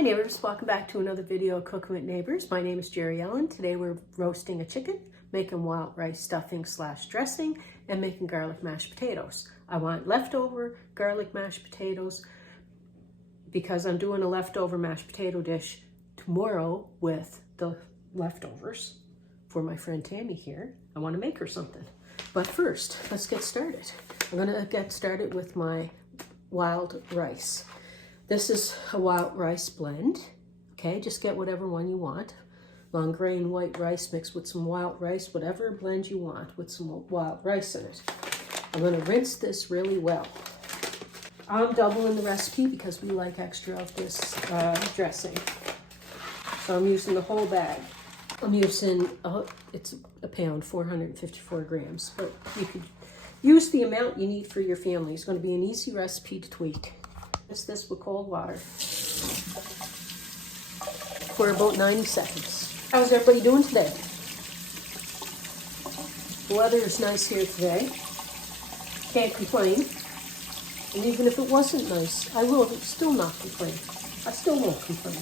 Hi neighbors, welcome back to another video of Cooking with Neighbors. My name is Jerry Ellen. Today we're roasting a chicken, making wild rice stuffing / dressing, and making garlic mashed potatoes. I want leftover garlic mashed potatoes because I'm doing a leftover mashed potato dish tomorrow with the leftovers for my friend Tammy here. I want to make her something. But first, let's get started. I'm going to get started with my wild rice. This is a wild rice blend, okay? Just get whatever one you want. Long grain white rice mixed with some wild rice, whatever blend you want with some wild rice in it. I'm gonna rinse this really well. I'm doubling the recipe because we like extra of this dressing. So I'm using the whole bag. I'm using, it's a pound, 454 grams, but you could use the amount you need for your family. It's gonna be an easy recipe to tweak. Mix this with cold water for about 90 seconds. How's everybody doing today? The weather is nice here today. Can't complain. And even if it wasn't nice, I will still not complain. I still won't complain.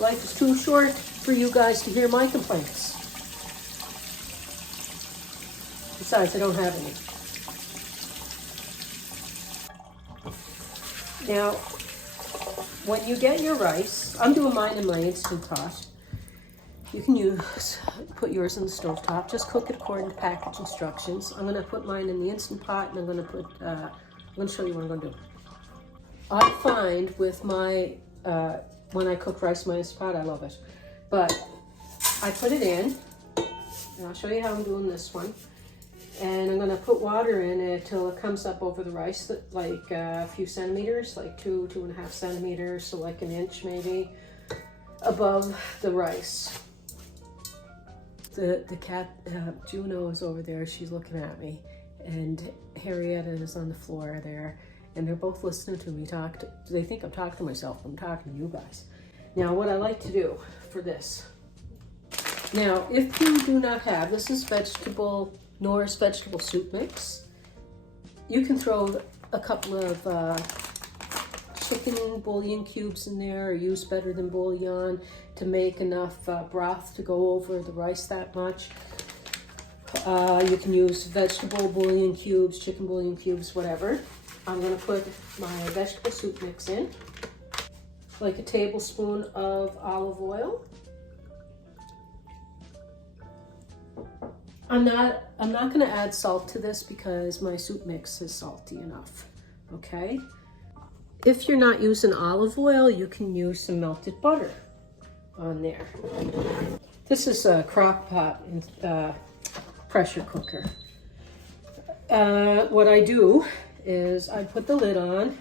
Life is too short for you guys to hear my complaints. Besides, I don't have any. Now, when you get your rice, I'm doing mine in my Instant Pot. You can put yours in the stove top. Just cook it according to package instructions. I'm gonna put mine in the Instant Pot, and I'm gonna show you what I'm gonna do. I find with my, when I cook rice in my Instant Pot, I love it. But I put it in, and I'll show you how I'm doing this one. And I'm gonna put water in it till it comes up over the rice, like a few centimeters, like 2.5 centimeters, so like an inch maybe, above the rice. The cat, Juno, is over there, she's looking at me, and Harrietta is on the floor there, and they're both listening to me talk. They think I'm talking to myself, but I'm talking to you guys. Now, what I like to do for this, now, if you do not have, this is Norris vegetable soup mix. You can throw a couple of chicken bouillon cubes in there, or use better than bouillon to make enough broth to go over the rice that much. You can use vegetable bouillon cubes, chicken bouillon cubes, whatever. I'm gonna put my vegetable soup mix in, like a tablespoon of olive oil. I'm not gonna add salt to this because my soup mix is salty enough, okay? If you're not using olive oil, you can use some melted butter on there. This is a crock pot pressure cooker. What I do is I put the lid on,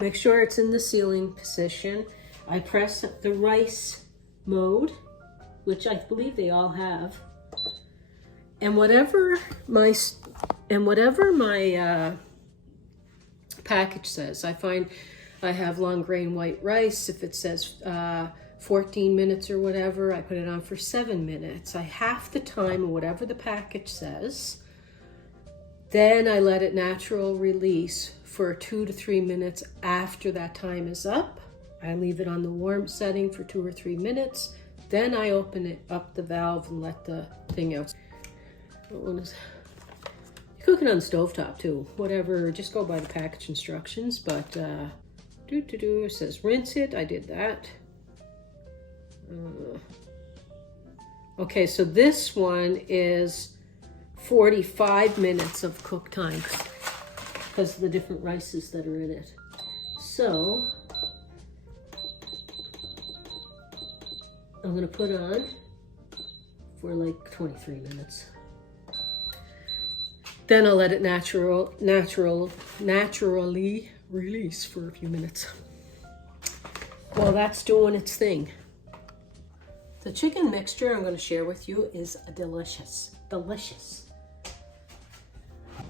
make sure it's in the sealing position. I press the rice mode, which I believe they all have. And whatever my package says, I find I have long grain white rice. If it says 14 minutes or whatever, I put it on for 7 minutes. I half the time of whatever the package says. Then I let it natural release for 2 to 3 minutes after that time is up. I leave it on the warm setting for 2 or 3 minutes. Then I open it up the valve and let the thing out. You cook it on the stovetop too. Whatever, just go by the package instructions. But it says rinse it. I did that. Okay, so this one is 45 minutes of cook time because of the different rices that are in it. So I'm gonna put on for like 23 minutes. Then I'll let it naturally release for a few minutes. While that's doing its thing. The chicken mixture I'm gonna share with you is delicious.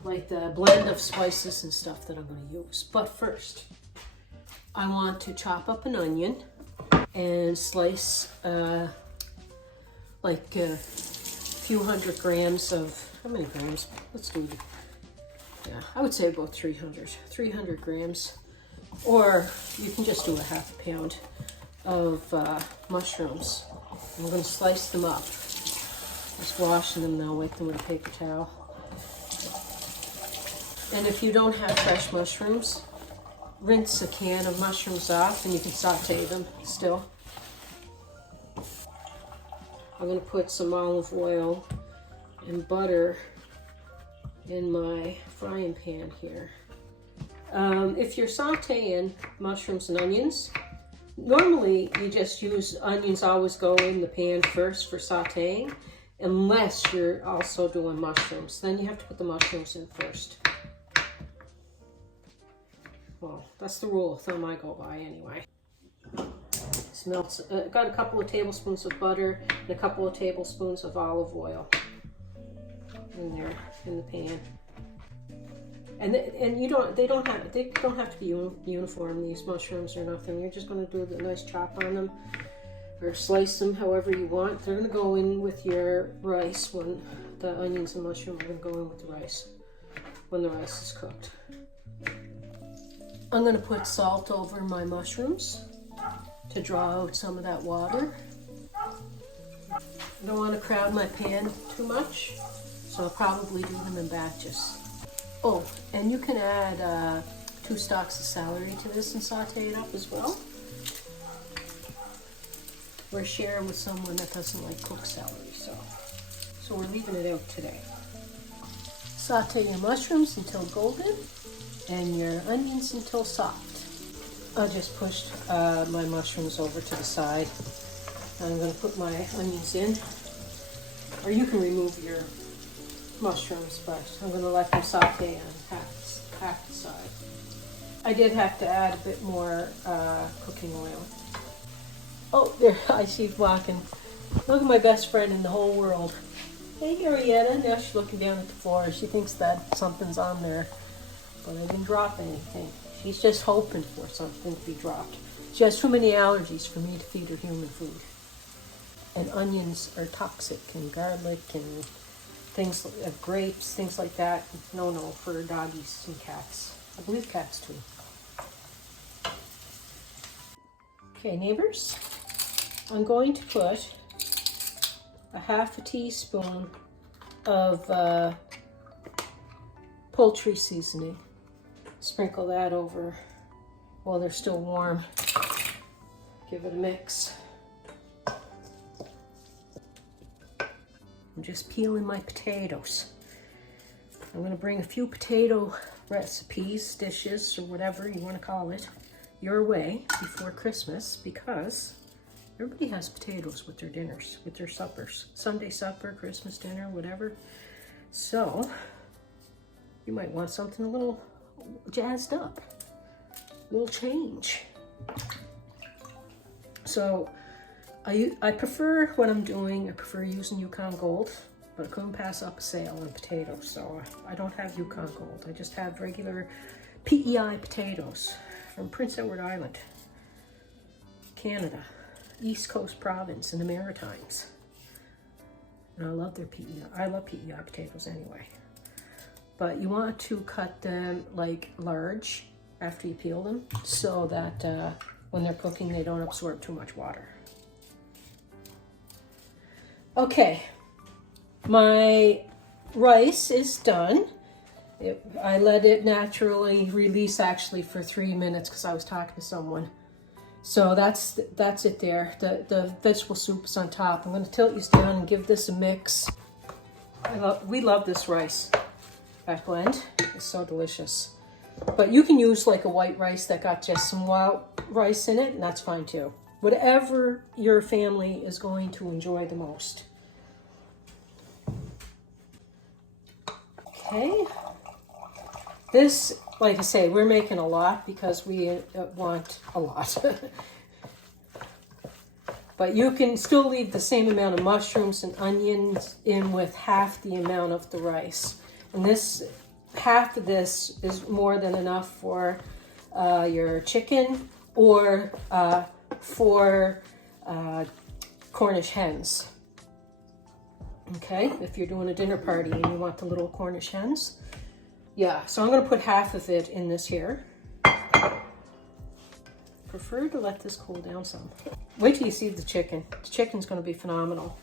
Like the blend of spices and stuff that I'm gonna use. But first, I want to chop up an onion and slice like a few hundred grams of, how many grams? Let's do Yeah, I would say about 300 grams. Or you can just do a half a pound of mushrooms. I'm going to slice them up. Just washing them now, wipe them with a paper towel. And if you don't have fresh mushrooms, rinse a can of mushrooms off and you can saute them still. I'm going to put some olive oil and butter in my frying pan here. If you're sauteing mushrooms and onions, normally you just use onions, always go in the pan first for sauteing, unless you're also doing mushrooms. Then you have to put the mushrooms in first. Well, that's the rule of thumb I go by anyway. Smells. Got a couple of tablespoons of butter and a couple of tablespoons of olive oil in there in the pan. And they don't have to be uniform, these mushrooms or nothing. You're just going to do the nice chop on them or slice them however you want. They're going to go in with your rice when the onions and mushroom are going to go in with the rice when the rice is cooked. I'm going to put salt over my mushrooms to draw out some of that water. I don't want to crowd my pan too much, so I'll probably do them in batches. Oh, and you can add 2 stalks of celery to this and saute it up as well. Or share with someone that doesn't like cooked celery, so we're leaving it out today. Saute your mushrooms until golden and your onions until soft. I just pushed my mushrooms over to the side. I'm going to put my onions in, or you can remove your mushrooms, but I'm going to let them saute on half the side. I did have to add a bit more cooking oil. Oh, there, I see walking. Look at my best friend in the whole world. Hey, Arietta. Now she's looking down at the floor. She thinks that something's on there, but I didn't drop anything. She's just hoping for something to be dropped. She has too many allergies for me to feed her human food. And onions are toxic, and garlic, and things, grapes, things like that. No, for doggies and cats. I believe cats too. Okay, neighbors, I'm going to put a half a teaspoon of poultry seasoning. Sprinkle that over while they're still warm. Give it a mix. I'm just peeling my potatoes. I'm going to bring a few potato recipes, dishes, or whatever you want to call it, your way before Christmas, because everybody has potatoes with their dinners, with their suppers. Sunday supper, Christmas dinner, whatever. So you might want something a little jazzed up, a little change. So I prefer what I'm doing. I prefer using Yukon Gold, but I couldn't pass up a sale on potatoes, so I don't have Yukon Gold. I just have regular PEI potatoes from Prince Edward Island, Canada, East Coast province in the Maritimes. And I love their PEI. I love PEI potatoes anyway. But you want to cut them like large after you peel them so that when they're cooking they don't absorb too much water. Okay, my rice is done. I let it naturally release actually for 3 minutes because I was talking to someone. So that's it there. The vegetable soup is on top. I'm going to tilt these down and give this a mix. We love this rice. That blend is so delicious. But you can use like a white rice that got just some wild rice in it, and that's fine too. Whatever your family is going to enjoy the most. Okay. This, like I say, we're making a lot because we want a lot. But you can still leave the same amount of mushrooms and onions in with half the amount of the rice. And this, half of this is more than enough for your chicken or for Cornish hens. Okay, if you're doing a dinner party and you want the little Cornish hens, Yeah, so I'm gonna put half of it in this here. Prefer to let this cool down some. Wait till you see the chicken. The chicken's gonna be phenomenal.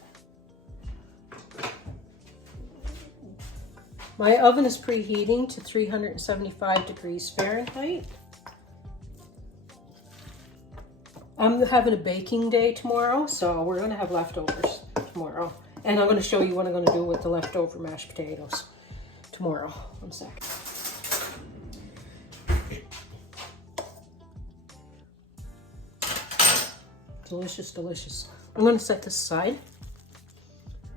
My oven is preheating to 375 degrees Fahrenheit. I'm having a baking day tomorrow, so we're gonna have leftovers tomorrow. And I'm gonna show you what I'm gonna do with the leftover mashed potatoes tomorrow. One sec. Delicious, delicious. I'm gonna set this aside.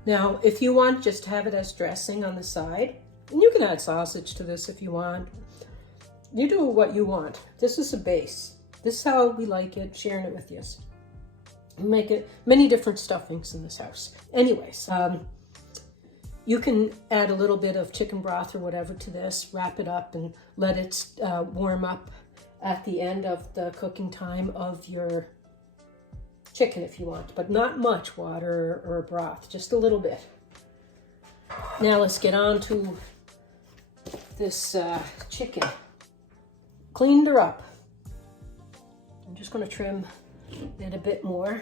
Now, if you want just to have it as dressing on the side, and you can add sausage to this if you want. You do what you want. This is a base. This is how we like it, sharing it with you. Make it many different stuffings in this house. Anyways, you can add a little bit of chicken broth or whatever to this, wrap it up and let it warm up at the end of the cooking time of your chicken if you want, but not much water or broth, just a little bit. Now let's get on to this chicken. Cleaned her up. I'm just going to trim it a bit more.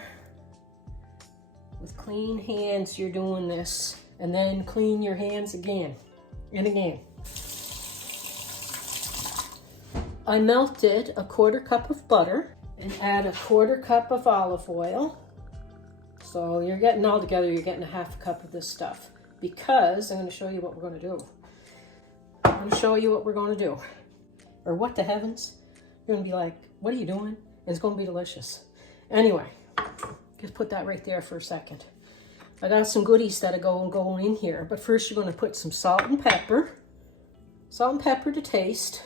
With clean hands you're doing this, and then clean your hands again and again. I melted a 1/4 cup of butter and add a 1/4 cup of olive oil. So you're getting all together, you're getting a 1/2 cup of this stuff, because I'm going to show you what we're going to do. I'm going to show you what we're going to do. Or what the heavens? You're going to be like, what are you doing? It's going to be delicious. Anyway, just put that right there for a second. I got some goodies that are going in here, but first you're going to put some salt and pepper. Salt and pepper to taste.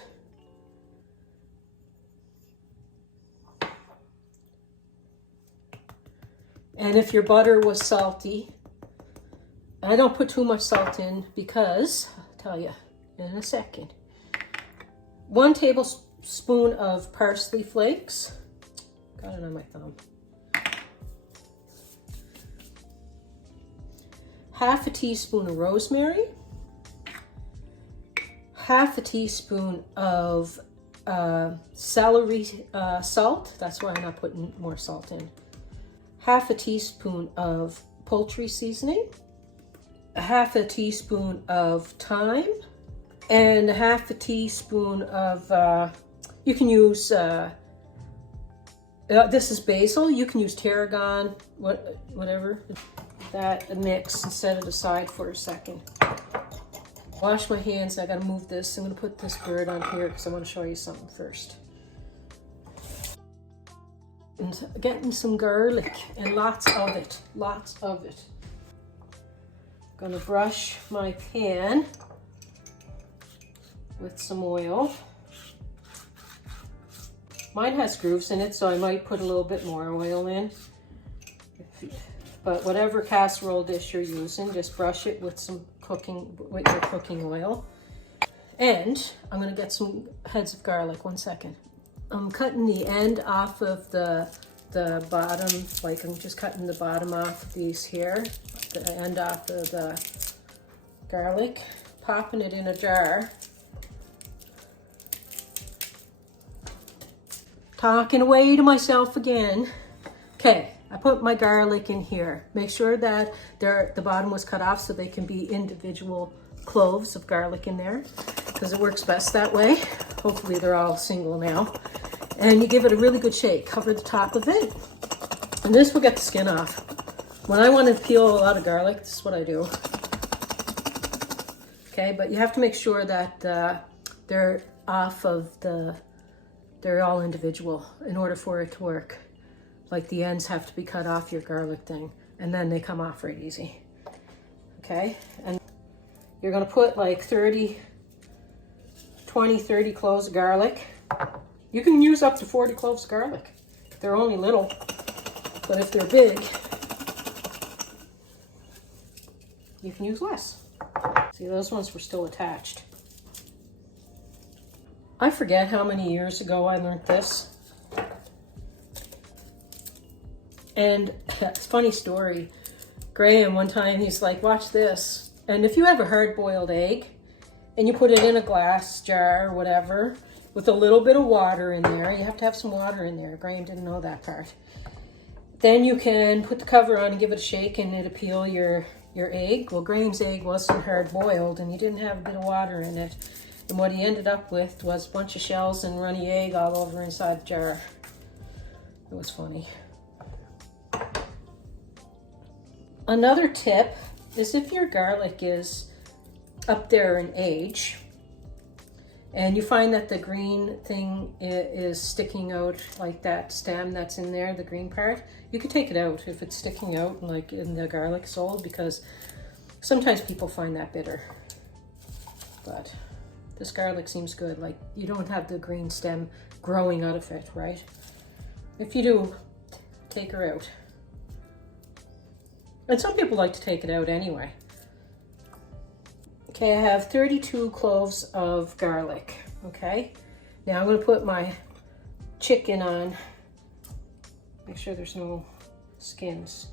And if your butter was salty, I don't put too much salt in because, I'll tell you in a second. 1 tablespoon of parsley flakes. Got it on my thumb. 1/2 teaspoon of rosemary. 1/2 teaspoon of celery salt. That's why I'm not putting more salt in. 1/2 teaspoon of poultry seasoning. 1/2 teaspoon of thyme. And 1/2 teaspoon of, you can use, this is basil. You can use tarragon, whatever. That mix and set it aside for a second. Wash my hands. I gotta move this. I'm gonna put this bird on here because I want to show you something first. And getting some garlic, and lots of it. Lots of it. Gonna brush my pan with some oil. Mine has grooves in it, so I might put a little bit more oil in. But whatever casserole dish you're using, just brush it with some your cooking oil. And I'm gonna get some heads of garlic. 1 second. I'm cutting the end off of the bottom, like I'm just cutting the bottom off of these here, the end off of the garlic, popping it in a jar. Talking away to myself again. Okay, I put my garlic in here. Make sure that the bottom was cut off so they can be individual cloves of garlic in there, because it works best that way. Hopefully they're all single now. And you give it a really good shake. Cover the top of it, and this will get the skin off. When I want to peel a lot of garlic, this is what I do. Okay, but you have to make sure that they're off of they're all individual in order for it to work. Like the ends have to be cut off your garlic thing, and then they come off right easy. Okay, and you're gonna put like 20, 30 cloves of garlic. You can use up to 40 cloves of garlic. They're only little, but if they're big, you can use less. See, those ones were still attached. I forget how many years ago I learned this. And it's a funny story. Graham, one time, he's like, watch this. And if you have a hard-boiled egg and you put it in a glass jar or whatever with a little bit of water in there. You have to have some water in there. Graham didn't know that part. Then you can put the cover on and give it a shake, and it'll peel your egg. Well, Graham's egg wasn't hard boiled, and he didn't have a bit of water in it. And what he ended up with was a bunch of shells and runny egg all over inside the jar. It was funny. Another tip is if your garlic is up there in age and you find that the green thing is sticking out, like that stem that's in there, the green part, you can take it out if it's sticking out like in the garlic sold, because sometimes people find that bitter. But this garlic seems good. Like, you don't have the green stem growing out of it, right? If you do, take her out. And some people like to take it out anyway. Okay, I have 32 cloves of garlic, okay? Now I'm gonna put my chicken on. Make sure there's no skins.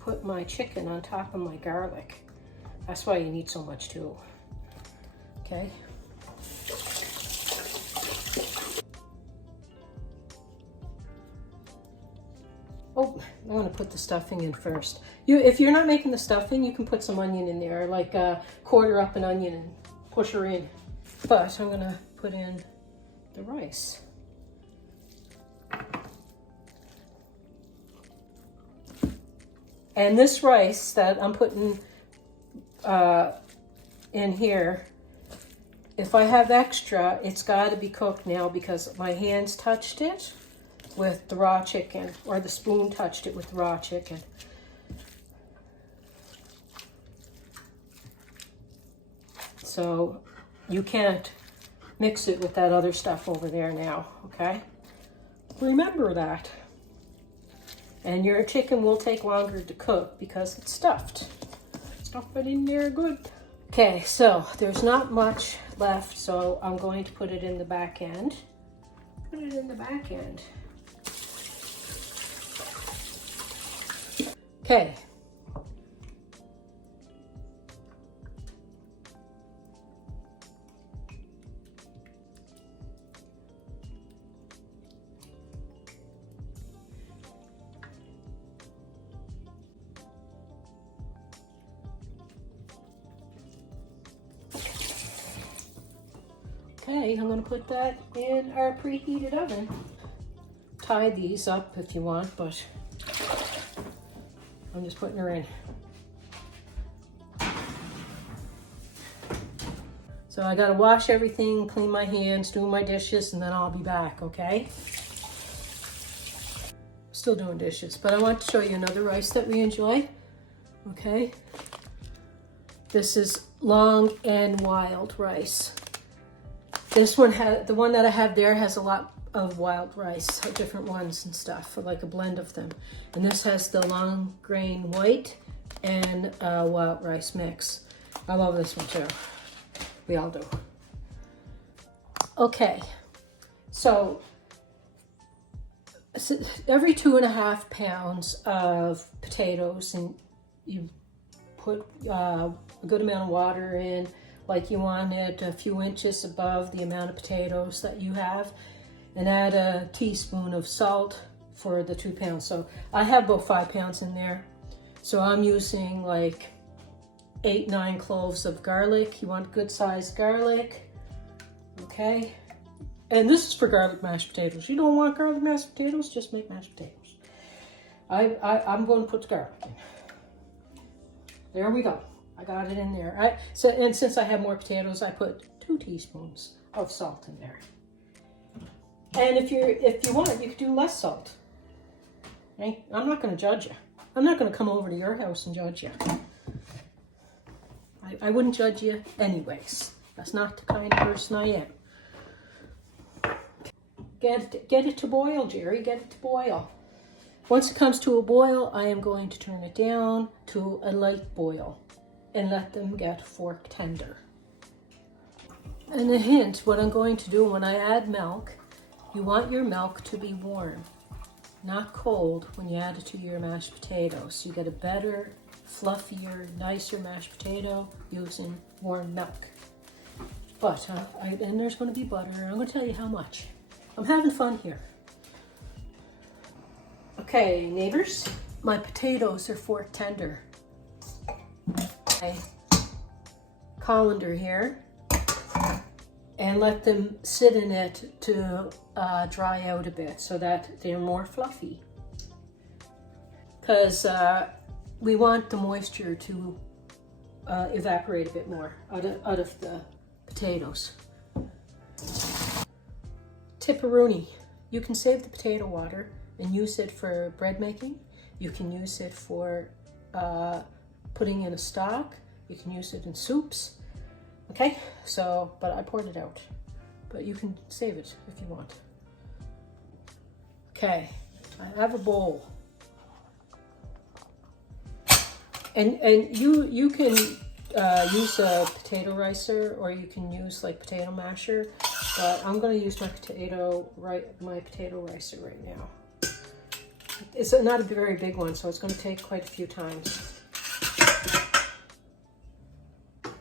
Put my chicken on top of my garlic. That's why you need so much too. Okay. Oh, I'm gonna put the stuffing in first. If you're not making the stuffing, you can put some onion in there, like quarter up an onion and push her in. But I'm gonna put in the rice. And this rice that I'm putting in here, if I have extra, it's got to be cooked now because my hands touched it with the raw chicken, or the spoon touched it with the raw chicken. So you can't mix it with that other stuff over there now, okay? Remember that. And your chicken will take longer to cook because it's stuffed. Stuff it in there good. Okay, so there's not much left, so I'm going to put it in the back end. Put it in the back end. Okay. Okay, I'm going to put that in our preheated oven. Tie these up if you want, but I'm just putting her in. So I got to wash everything, clean my hands, do my dishes, and then I'll be back, okay? Still doing dishes, but I want to show you another rice that we enjoy, okay? This is long and wild rice. This one the one that I have there has a lot of wild rice, different ones and stuff, like a blend of them. And this has the long grain white and wild rice mix. I love this one too. We all do. Okay, so every 2.5 pounds of potatoes, and you put a good amount of water in, like you want it a few inches above the amount of potatoes that you have, and add a teaspoon of salt for the 2 pounds. So I have about 5 pounds in there. So I'm using like 8-9 cloves of garlic. You want good sized garlic, okay? And this is for garlic mashed potatoes. You don't want garlic mashed potatoes, just make mashed potatoes. I'm going to put the garlic in. There we go. I got it in there. And since I have more potatoes, I put 2 teaspoons of salt in there. And if you want, you could do less salt. Okay? I'm not going to judge you. I'm not going to come over to your house and judge you. I wouldn't judge you anyways. That's not the kind of person I am. Get it to boil, Jerry. Get it to boil. Once it comes to a boil, I am going to turn it down to a light boil and let them get fork tender. And a hint, what I'm going to do when I add milk, you want your milk to be warm, not cold when you add it to your mashed potatoes. You get a better, fluffier, nicer mashed potato using warm milk. But, and there's going to be butter. I'm going to tell you how much. I'm having fun here. Okay, neighbors, my potatoes are fork tender. I colander here and let them sit in it to dry out a bit so that they're more fluffy. Because we want the moisture to evaporate a bit more out of the potatoes. Tipperoonie, you can save the potato water and use it for bread making. You can use it for putting in a stock. You can use it in soups. Okay, so, but I poured it out. But you can save it if you want. Okay, I have a bowl. And you can use a potato ricer, or you can use like potato masher. But I'm going to use my potato ricer right now. It's not a very big one, so it's going to take quite a few times.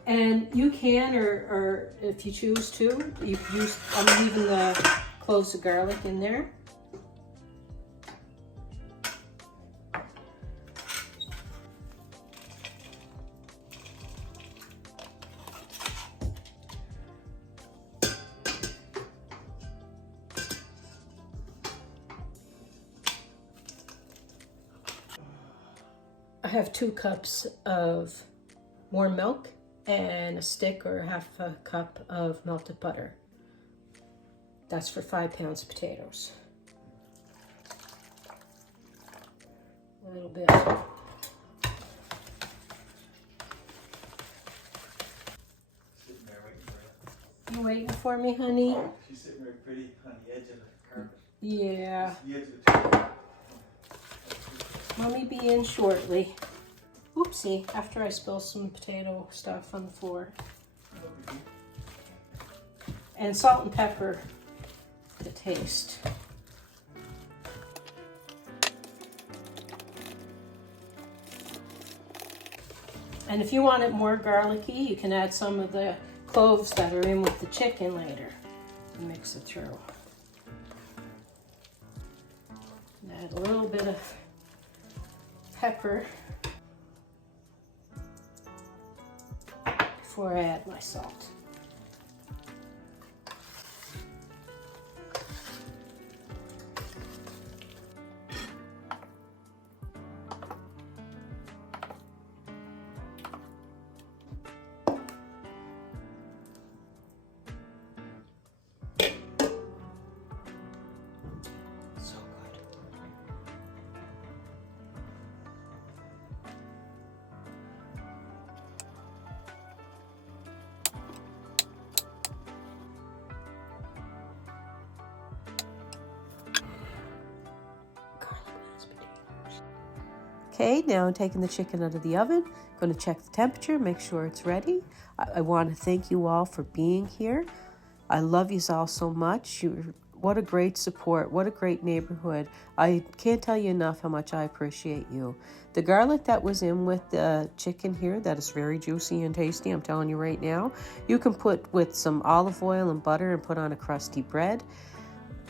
And you can, or if you choose to, you can use, I'm leaving the cloves of garlic in there. I have 2 cups of warm milk and a stick or half a cup of melted butter. That's for 5 pounds of potatoes. A little bit. You waiting for me, honey? She's sitting very pretty on the edge of the carpet. Yeah. The edge of the table. Mommy be in shortly. Oopsie, after I spill some potato stuff on the floor. And salt and pepper to taste. And if you want it more garlicky, you can add some of the cloves that are in with the chicken later and mix it through. And add a little bit of pepper before I add my salt. Okay, now I'm taking the chicken out of the oven. Going to check the temperature, make sure it's ready. I want to thank you all for being here. I love you all so much. What a great support. What a great neighborhood. I can't tell you enough how much I appreciate you. The garlic that was in with the chicken here, that is very juicy and tasty, I'm telling you right now. You can put with some olive oil and butter and put on a crusty bread.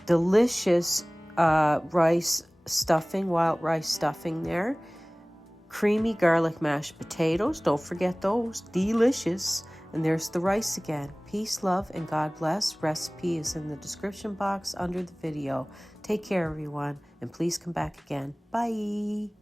Delicious rice stuffing, wild rice stuffing there. Creamy garlic mashed potatoes. Don't forget those. Delicious. And there's the rice again. Peace, love, and God bless. Recipe is in the description box under the video. Take care, everyone, and please come back again. Bye.